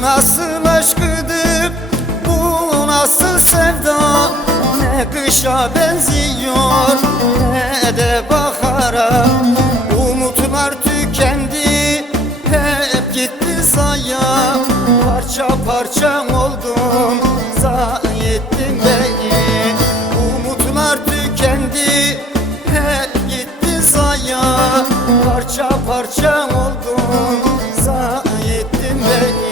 Nasıl aşkıdır, bu nasıl sevda? Ne kışa benziyor ne de bahara. Umutlar tükendi, hep gitti zaya. Parça parça oldum, zayi ettin beni. Umutlar tükendi, hep gitti zaya. Parça parça oldum, zayi ettin beni.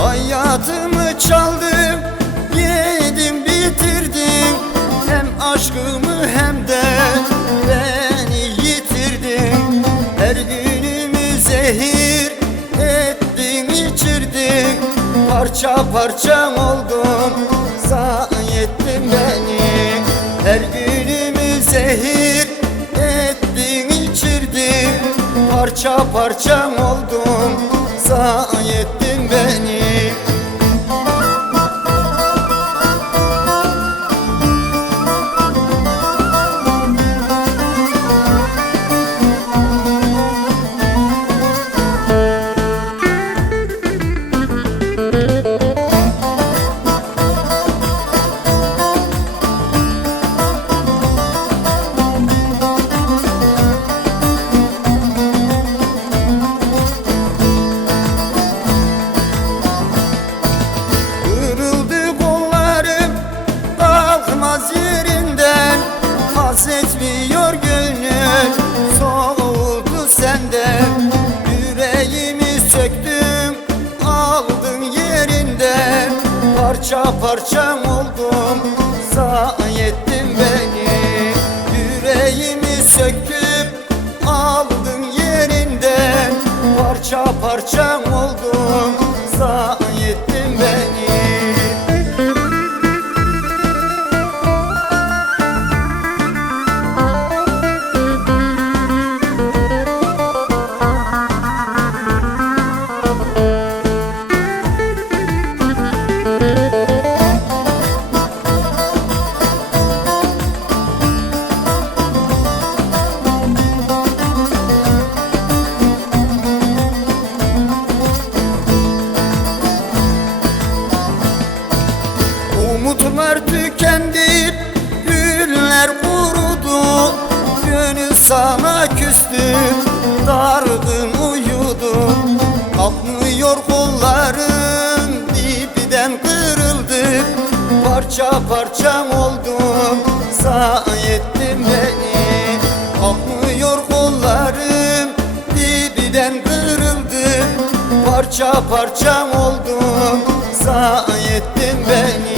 Hayatımı çaldın, yedim bitirdin. Hem aşkımı hem de beni yitirdin. Her günümü zehir ettin, içirdin. Parça parça oldum, zayi ettin beni. Her günümü zehir ettin, içirdin. Parça parça oldum, zayi ettin beni. Yerinden haz etmiyor gönül, soğudu senden. Yüreğimi söktüm, aldın yerinden. Parça parça oldum, zayi ettin beni. Yüreğimi söktüm, aldın yerinden. Parça parça oldum, zayi ettin beni. Umutlar tükendi, güller kurudu. Gönül sana küstü, dargın uyudu. Kalkmıyor kolların, dipten kırıldı. Parça parça oldum, zayi ettin beni. Kalkmıyor kollarım, dipten kırıldı. Parça parça oldum, zayi ettin beni.